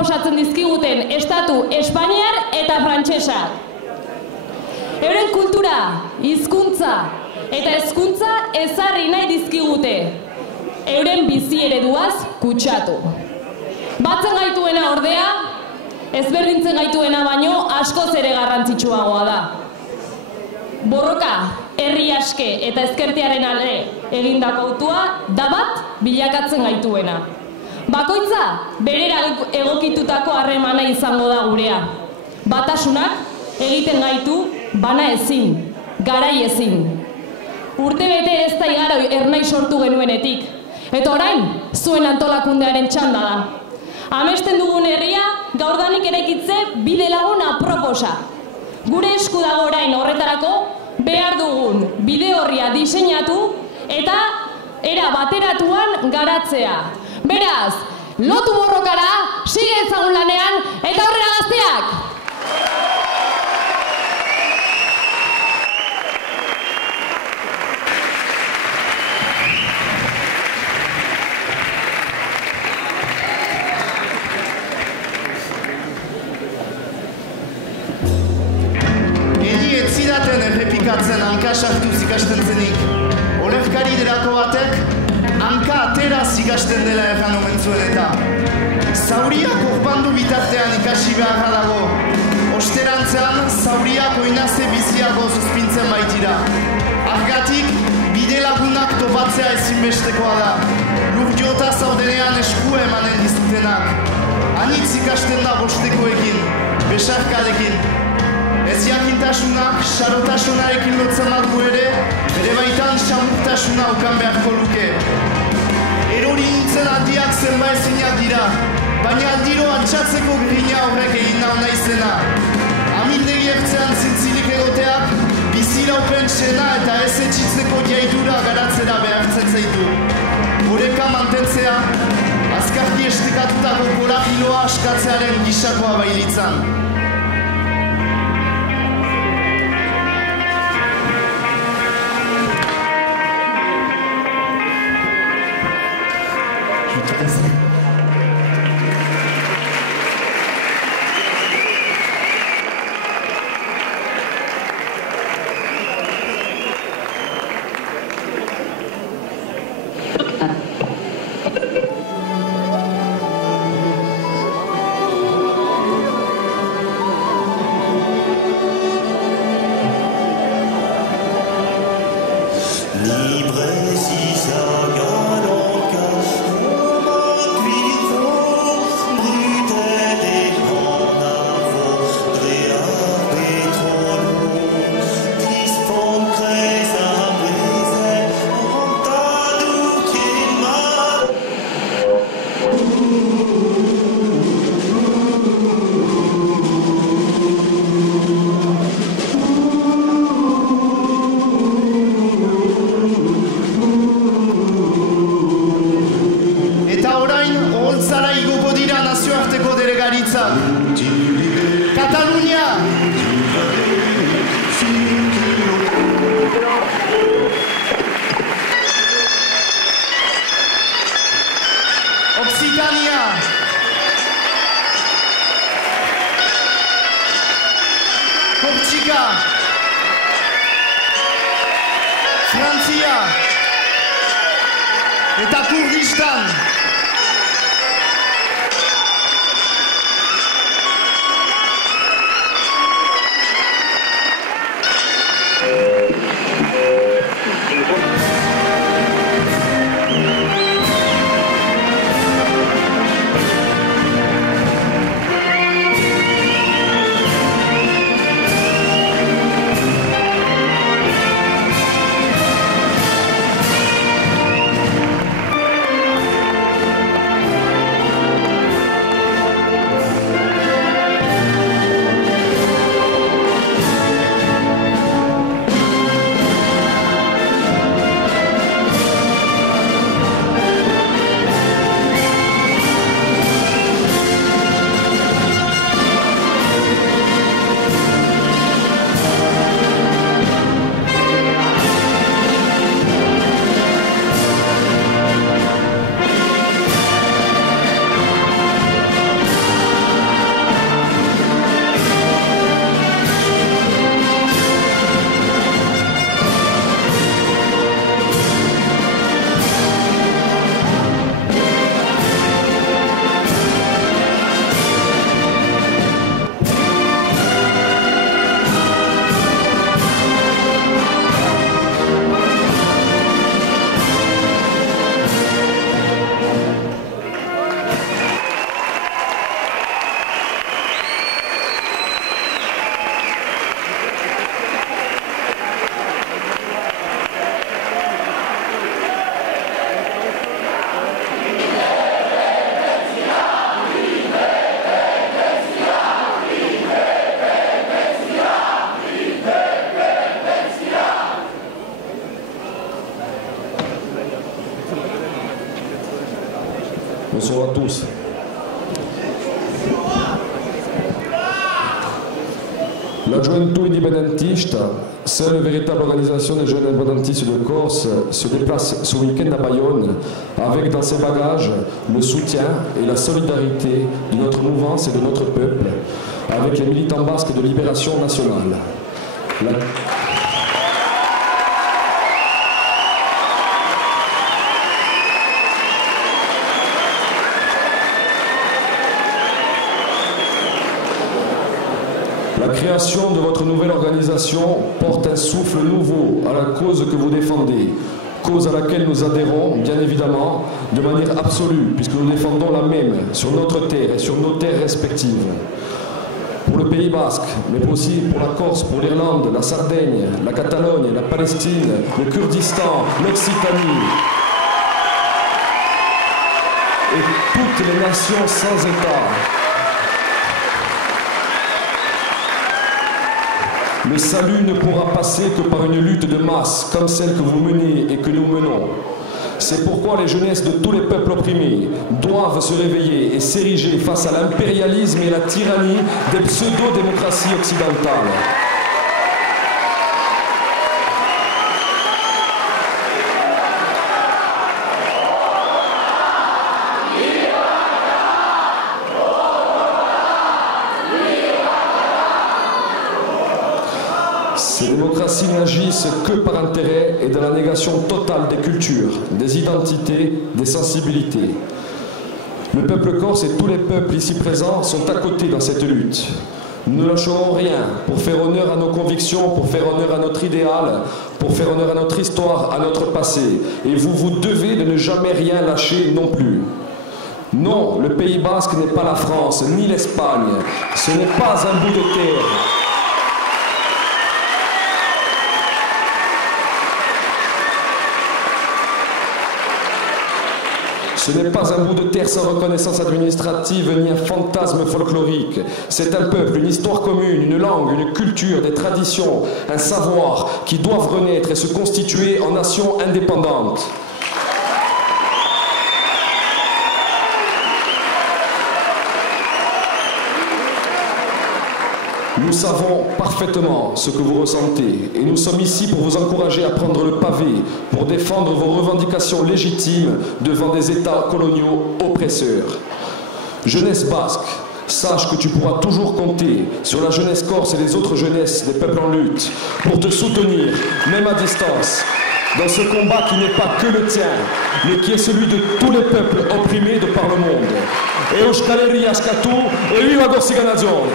osatzen dizkiguten estatu espainiar eta frantsesak. Euren kultura, hizkuntza eta hezkuntza ezarri nahi dizkigute. Euren bizi ereduaz kutsatu. Batzen gaituena ordea, ezberdintzen gaituena baino askoz ere garrantzitsuagoa da. Borroka, herri aske eta ezkertiaren alde egindako autua da bat bilakatzen gaituena. Bakoitza berera egokitutako harremana izango da gurea. Batasunak egiten gaitu bana ezin, garai ezin. Urtebete ez da igaro ernai sortu genuenetik. Eta orain, zuen antolakundearen txanda da. Amesten dugun herria gaurdanik eraikitze bide lagun aproposa. Gure esku dago orain horretarako behar dugun bide horria diseinatu eta era bateratuan garatzea. Beraz, lotu borrokara, sige ezagun lanean eta aurrera gazteak! Errepikatzen hanka sartuz ikasten zenik. Olerkari derako batek hanka ateraz ikasten dela erran omen zuen eta zauriak orbandu bitartean ikasi beharra dago. Osterantzean zauriak oinaze biziago zuzpintzen baitira. Argatik bide lagunak topatzea ezinbestekoa da. Lur jota zaudenean esku emanen dizutenak. Anitz ikasten da bostekoekin, besarkadekin. Ez jakintasunak sarotasunarekin lotzen badu ere, bere baitan samurtasuna ukan beharko luke. Erori nintzen aldiak zenba ezinak dira, baina aldiro altxatzeko grina horrek egin nau naizena. Amildegi ertzean zintzilik egoteak, biziraupen txena eta ez etxitzeko jaidura garatzera behartzen zaitu. Horeka mantentzea, azkarki estekatutako korapiloa askatzearen gisakoa bailitzan. Frantzia eta Kurdistan. Bonsoir à tous. La Juventud Indipendentista, seule véritable organisation des jeunes indépendantistes de Corse, se déplace ce week-end à Bayonne avec dans ses bagages le soutien et la solidarité de notre mouvance et de notre peuple avec les militants basques de libération nationale. La création de votre nouvelle organisation porte un souffle nouveau à la cause que vous défendez, cause à laquelle nous adhérons, bien évidemment, de manière absolue, puisque nous défendons la même sur notre terre et sur nos terres respectives. Pour le Pays Basque, mais aussi pour la Corse, pour l'Irlande, la Sardaigne, la Catalogne, la Palestine, le Kurdistan, l'Occitanie et toutes les nations sans État. Le salut ne pourra passer que par une lutte de masse, comme celle que vous menez et que nous menons. C'est pourquoi les jeunesses de tous les peuples opprimés doivent se réveiller et s'ériger face à l'impérialisme et la tyrannie des pseudo-démocraties occidentales. Ces démocraties n'agissent que par intérêt et dans la négation totale des cultures, des identités, des sensibilités. Le peuple corse et tous les peuples ici présents sont à côté dans cette lutte. Nous ne lâcherons rien pour faire honneur à nos convictions, pour faire honneur à notre idéal, pour faire honneur à notre histoire, à notre passé. Et vous, vous devez de ne jamais rien lâcher non plus. Non, le Pays Basque n'est pas la France, ni l'Espagne. Ce n'est pas un bout de terre. Ce n'est pas un bout de terre sans reconnaissance administrative ni un fantasme folklorique. C'est un peuple, une histoire commune, une langue, une culture, des traditions, un savoir qui doivent renaître et se constituer en nation indépendante. Nous savons parfaitement ce que vous ressentez et nous sommes ici pour vous encourager à prendre le pavé, pour défendre vos revendications légitimes devant des États coloniaux oppresseurs. Jeunesse basque, sache que tu pourras toujours compter sur la jeunesse corse et les autres jeunesses des peuples en lutte pour te soutenir, même à distance, dans ce combat qui n'est pas que le tien, mais qui est celui de tous les peuples opprimés de par le monde. Euskal Herria askatu, et viva Corsica Nazione!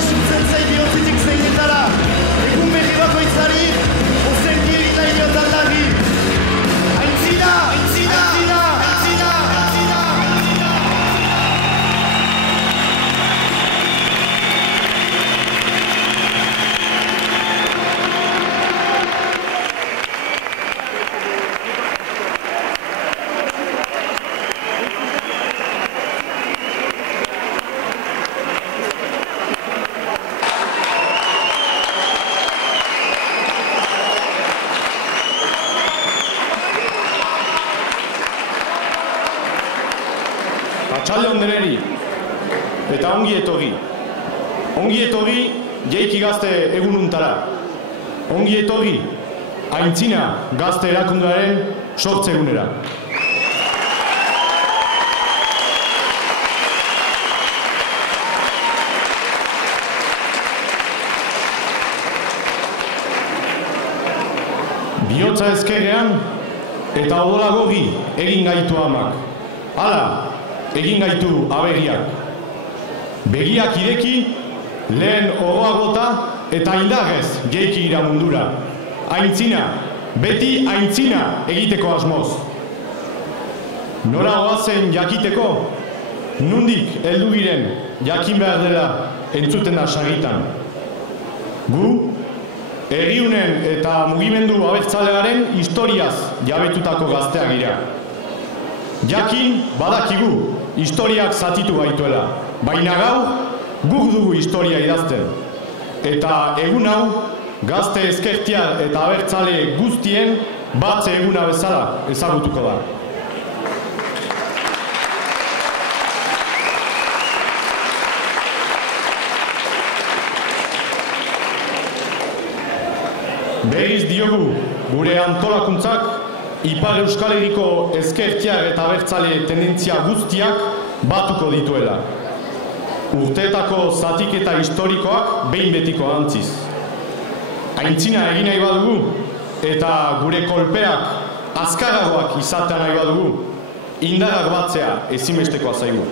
isurtzen zait bihotzetik zeinetara. Egun berri bakoitzari, ozenki egin nahi diotan larri. Aintzina! Aintzina! Aintzina! Aintzina! Aintzina! Atxaldeon deneri, eta ongi etorri. Ongi etorri, Jeiki Gazte egununtara. Ongi etorri, Aintzina Gazte erakundearen sortze egunera. Bihotza ezkerrean eta odola gorri egin gaitu amak. Hala, egin gaitu aberriak. Begiak ireki, lehen oroa gota eta indarrez Jeiki ira mundura. Aintzina, beti aintzina egiteko asmoz. Nora oazen jakiteko, nundik heldu giren jakin behar dela entzuten da sarritan. Gu, herriunen eta mugimendu abertzalearen historiaz jabetutako gazteak gira. Jakin badakigu historiak zatitu gaituela, baina gaur guk dugu historia idazten. Eta egun hau, gazte ezkertiar eta abertzale guztien batze eguna bezala ezagutuko da. Berriz diogu gure antolakuntzak Ipar Euskal Herriko ezkertiar eta abertzale tendentzia guztiak batuko dituela. Urteetako zatiketa historikoak behin betiko antziz. Aintzina egin nahi badugu eta gure kolpeak azkarragoak izatea nahi badugu, indarrak batzea ezinbestekoa zaigu.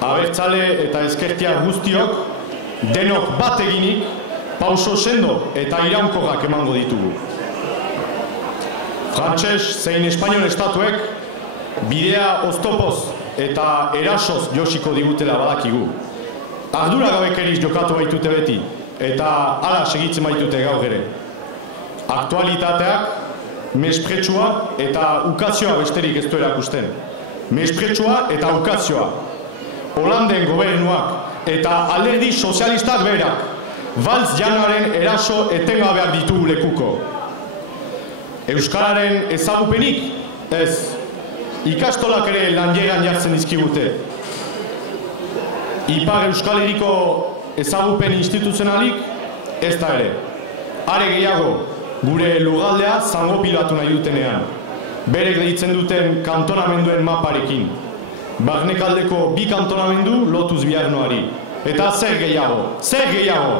Abertzale eta ezkertiar guztiok denok bat eginik pauso sendo eta iraunkorrak emango ditugu. Frantses zein espainol estatuek bidea oztopoz eta erasoz josiko digutela badakigu. Arduragabekeriz jokatu baitute beti, eta hala segitzen baitute gaur ere. Aktualitateak mespretsua eta ukazioa besterik ez du erakusten. Mespretsua eta ukazioa. Holanden gobernuak eta alderdi sozialistak berak Valls Janaren eraso etengabeak ditugu lekuko. Euskararen ezagupenik? Ez. Ikastolak ere lanjeran jartzen dizkigute. Ipar Euskal Herriko ezagupen instituzionalik? Ez da ere. Are gehiago, gure lugaldea zango pilatu nahi dutenean. Berek deitzen duten kantonamenduen maparekin. Barnekaldeko 2 kantonamendu lotuz biharnoari. Eta zer gehiago? Zer gehiago?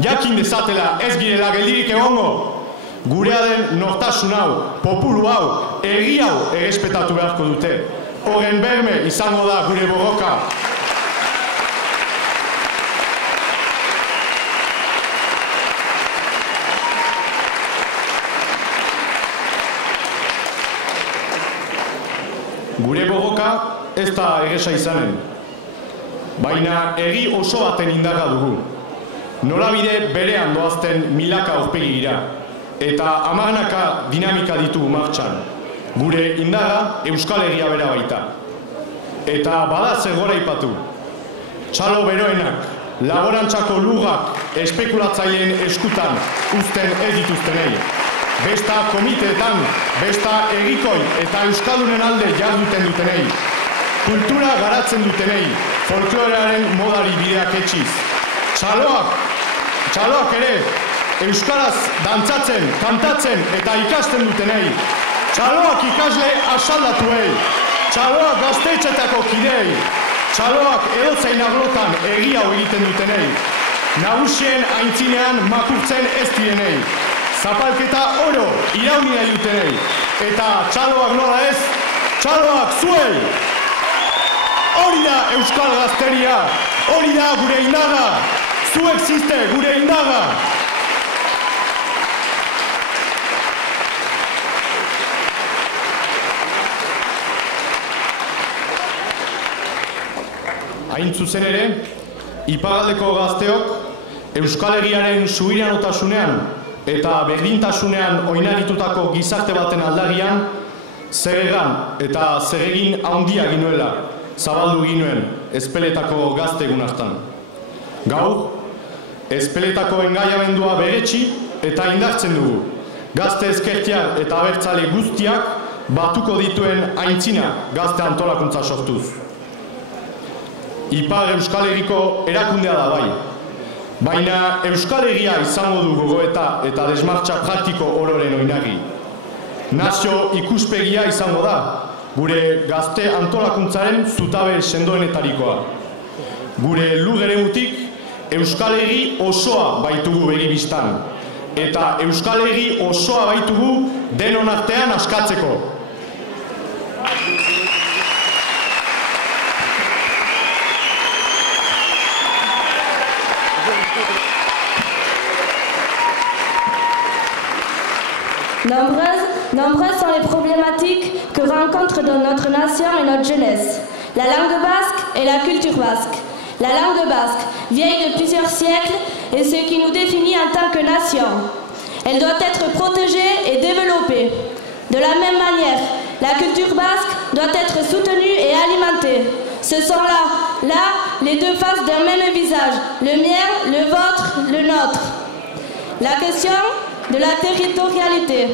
Jakin dezatela ez girela geldirik egongo? Gurea den nortasun hau, populu hau, herri hau errespetatu beharko dute. Horren berme izango da gure borroka. Gure borroka ez da erresa izanen. Baina herri oso baten indarra dugu. Norabide berean doazten milaka aurpegi dira. Eta hamarnaka dinamika ditugu martxan. Gure indarra Euskal Herria bera baita. Eta bada zer gora ipatu. Txalo beroenak, laborantzako lugak espekulatzaileen eskutan uzten ez dituztenei. Besta komiteetan, besta herrikoi eta euskaldunen alde jarduten dutenei. Kultura garatzen dutenei, folklorearen modari bideak etxiz. Txaloak ere, euskaraz dantzatzen, kantatzen eta ikasten dutenei. Txaloak ikasle asaldatuei. Txaloak gaztetxetako kidei. Txaloak edozein arlotan herri hau egiten dutenei. Nagusien aintzinean makurtzen ez direnei. Zapalketa oro irauni nahi dutenei. Eta txaloak nola ez, txaloak zuei. Hori da euskal gazteria, hori da gure indarra. zu existe gure indaga! Hain zuzen ere, iparraldeko gazteok Euskal Herriaren subiranotasuna eta berdintasunean oinarritutako gizarte baten aldarrian zer eta zer egin handia ginuela zabaldu ginuen Ezpeletako gazte egun hartan. Gaur, Ezpeletako engaiamendua beretsi eta indartzen dugu. Gazte ezkertiar eta abertzale guztiak batuko dituen aintzina gazte antolakuntza sortuz. Ipar Euskal Herriko erakundea da bai. Baina Euskal Herria izango du gogoeta eta desmartxa praktiko ororen oinarri. Nazio ikuspegia izango da, gure gazte antolakuntzaren zutabe sendoenetarikoa. Gure lur eremutik Euskal Herri osoa baitugu begibistan. Eta Euskal Herri osoa baitugu denon artean askatzeko. Nombreuses sont les problématiques que rencontre notre nation et notre jeunesse. La langue basque et la culture basque. La langue basque, vieille de plusieurs siècles, est ce qui nous définit en tant que nation. Elle doit être protégée et développée. De la même manière, la culture basque doit être soutenue et alimentée. Ce sont là les deux faces d'un même visage, le mien, le vôtre, le nôtre. La question de la territorialité.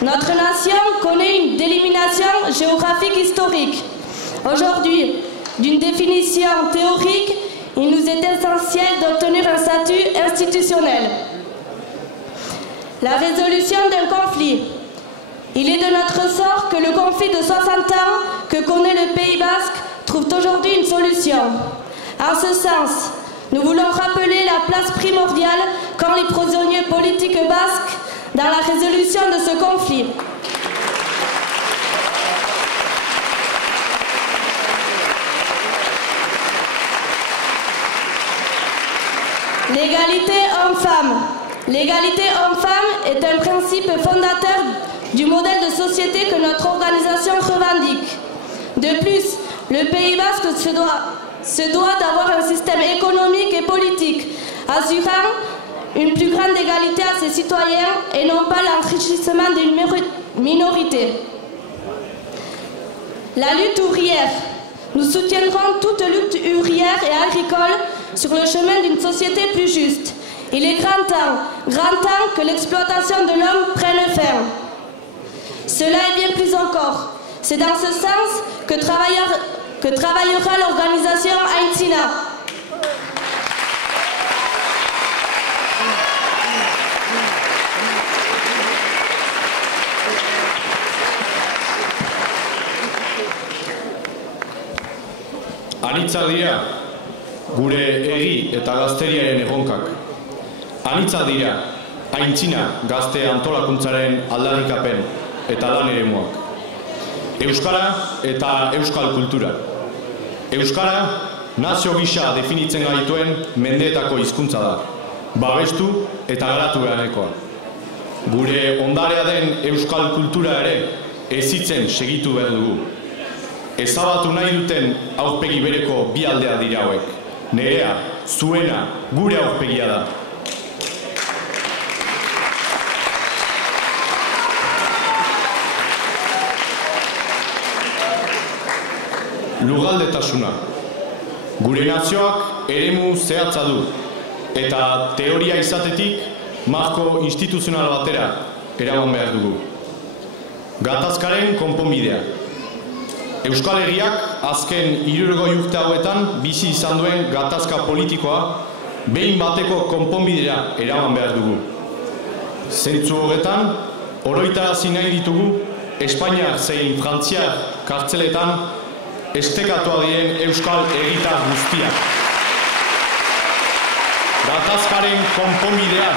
Notre nation connaît une délimitation géographique historique. Aujourd'hui, d'une définition théorique, il nous est essentiel d'obtenir un statut institutionnel. La résolution d'un conflit. Il est de notre sort que le conflit de 60 ans que connaît le Pays basque trouve aujourd'hui une solution. En ce sens, nous voulons rappeler la place primordiale qu'ont les prisonniers politiques basques dans la résolution de ce conflit. L'égalité homme-femme. L'égalité homme-femme est un principe fondateur du modèle de société que notre organisation revendique. De plus, le Pays basque se doit d'avoir un système économique et politique assurant une plus grande égalité à ses citoyens et non pas l'enrichissement d'une minorité. La lutte ouvrière. Nous soutiendrons toute lutte ouvrière et agricole sur le chemin d'une société plus juste. Il est grand temps que l'exploitation de l'homme prenne fin. Cela est bien plus encore. C'est dans ce sens que travaillera l'organisation Aintzina. Anitzak dira, gure herri eta gazteriaren erronkak. Anitzak dira, Aintzina gazte antolakuntzaren aldarrikapen eta lan eremuak. Euskara eta euskal kultura. Euskara, nazio gisa definitzen gaituen mendeetako hizkuntza da. Babestu eta garatu beharrekoa. Gure ondarea den euskal kultura ere hezitzen segitu behar dugu. Ezabatu nahi duten aurpegi bereko bi aldea dira hauek. Nerea, zuena, gure aurpegia da. Lurraldetasuna. Gure nazioak eremu zehatza du. Eta teoria izatetik marko instituzional batera eraman behar dugu. Gatazkaren konponbidea. Euskal Herriak azken 60 urte hauetan bizi izan duen gatazka politikoa behin bateko konponbidera eraman behar dugu. Zentzu horretan, oroitarazi nahi ditugu Espainiar zein Frantziar kartzeletan estekatua diren euskal herritar guztiak. Gatazkaren konponbidea.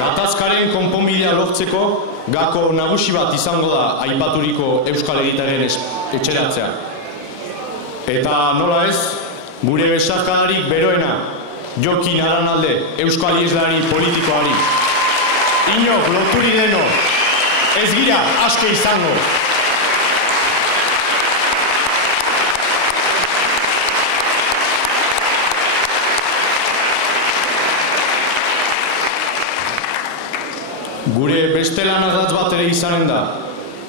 Gatazkaren konponbidea lortzeko gako nagusi bat izango da aipaturiko Euskal Herritarren etxeratzea. Eta nola ez, gure besarkadarik beroena, Jokin Aranalde, Euskal Iheslari politikoari. Inok loturi deno, ez gira aske izango. Gure beste lan ardatz bat ere izanen da,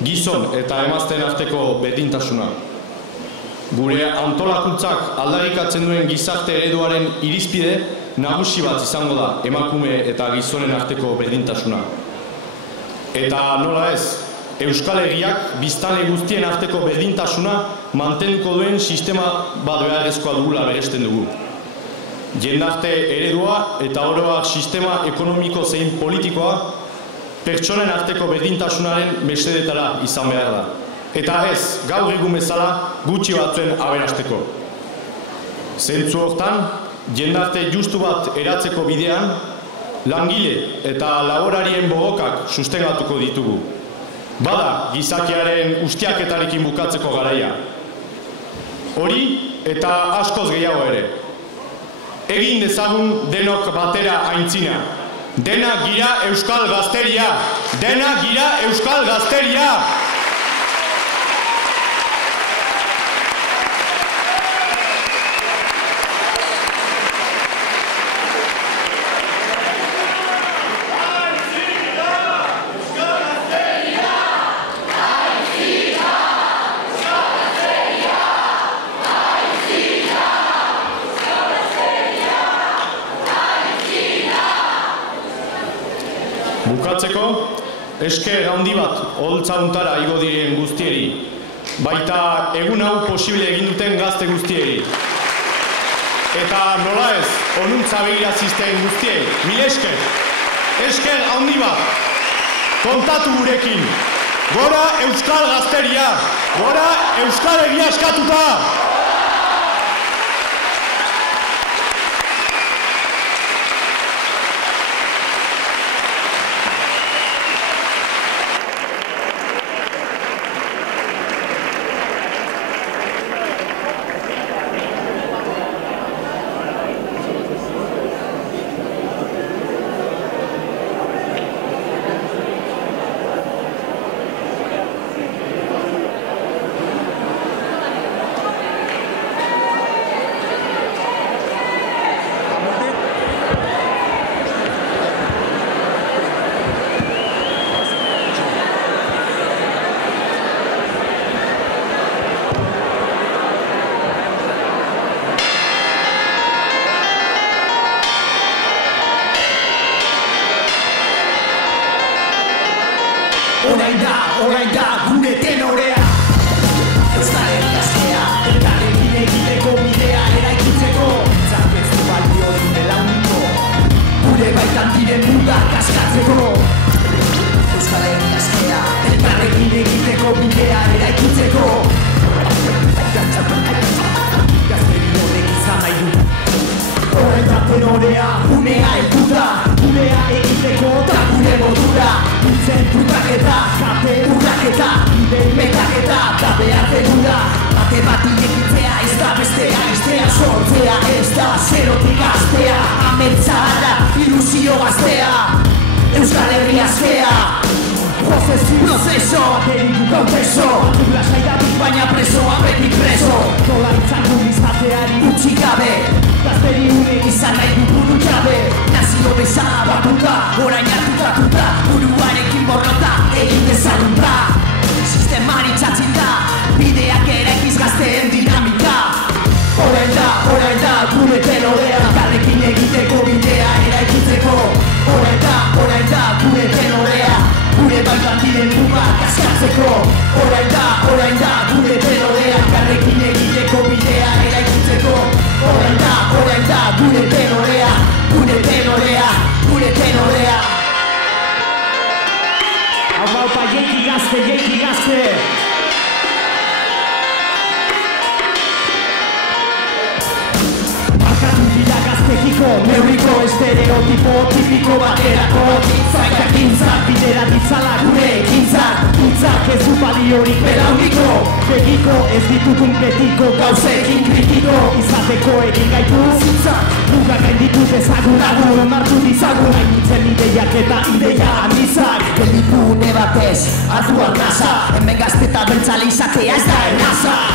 gizon eta emazteen arteko berdintasuna. Gure antolakuntzak aldarrikatzen duen gizarte ereduaren irizpide nagusi bat izango da emakume eta gizonen arteko berdintasuna. Eta nola ez, Euskal Herriak biztanle guztien arteko berdintasuna mantenduko duen sistema bat beharrezkoa dugula beresten dugu. Jendarte eredua eta oroak sistema ekonomiko zein politikoa pertsonen arteko berdintasunaren mesedetara izan behar da. Eta ez, gaur egun bezala gutxi batzuen aberasteko. Zentzu hortan, jendarte justu bat eratzeko bidean, langile eta laborarien borrokak sustengatuko ditugu. Bada, gizakiaren ustiaketarekin bukatzeko garaia. Hori eta askoz gehiago ere. Egin dezagun denok batera aintzina. Dena gira Euskal Gazteria! Dena gira Euskal Gazteria! Bukatzeko, esker handi bat oholtza untara igo diren guztieri, baita egun hau posible egin duten gazte guztieri. Eta nola ez, onuntza begira zisten guztiei, mil esker. Esker handi bat, kontatu gurekin. Gora Euskal Gazteria, gora Euskal Herria eskatuta! Orain da gure tenorea Euskal Herria zea Elkarrekin egiteko bidea eraikitzeko Zapeztu balio dutela uniko Gure baitan diren mugak askatzeko Euskal Herria zea Elkarrekin egiteko bidea eraikitzeko Gazteri horrek izan nahi du Orain da tenorea unea helduta Unea egiteko eta gure modura Nintzen trutaketa, kate urraketa Bide metaketa, da behar degura Bate bat irekitzea, ez da bestea Estea sortzea, ez da zerotik gaztea Amertzara, ilusio gaztea Euskal Herria zea Prozeso, ateritu konteso Atubla saidatik baina presoa beti preso Nola itzango izateari utxik gabe Gazteri unek izan nahi du buru jabe Nazio bezala batuta, orain hartutatuta Buruarekin borrota, egin dezagun da Sisteman itxatzin da, bideak eraikiz gazteen dinamika Orain da, gure tenorea Elkarrekin egiteko bidea eraikitzeko Orain da, gure tenorea Gure baitan diren mugak askatzeko Orain da, gure tenorea Elkarrekin egiteko bidea eraikitzeko Orain da, gure tenorea Gure tenorea Hau jeiki gazte Markatu dira gaztekiko neurriko este estereotipo tipiko baterako Hitzak jakintzak bidera ditzala gure ekintzak Hitzak ez du baliorik belauniko Begiko ez ditugun betiko gauzekin kritiko Izateko egin gaitu zitzak Mugak gainditu dezagun agur Martu dizagun Hainitzen ideiak eta ideia anizak Gelikune batez, hartu arnaza Hemen gazteta beltzale izatea ez da erraza